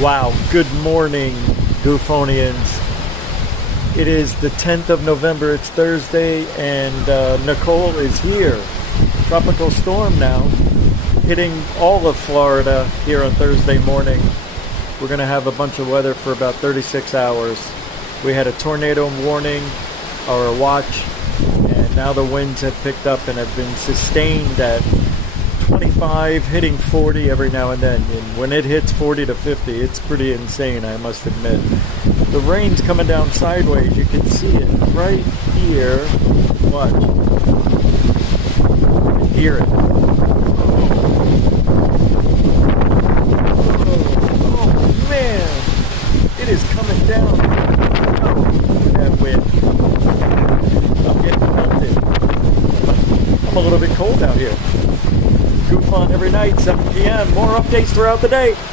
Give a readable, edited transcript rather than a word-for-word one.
Wow, good morning, Goofonians. It is the 10th of November, it's Thursday, and Nicole is here. Tropical storm now, hitting all of Florida here on Thursday morning. We're going to have a bunch of weather for about 36 hours. We had a tornado warning, or a watch, and now the winds have picked up and have been sustained at 25, hitting 40 every now and then. And when it hits 40 to 50, it's pretty insane, I must admit. The rain's coming down sideways. You can see it right here. Watch. You can hear it. Oh man. It is coming down. Oh, look at that wind. I'm getting melted. I'm a little bit cold out here. Goof on every night, 7 p.m. More updates throughout the day.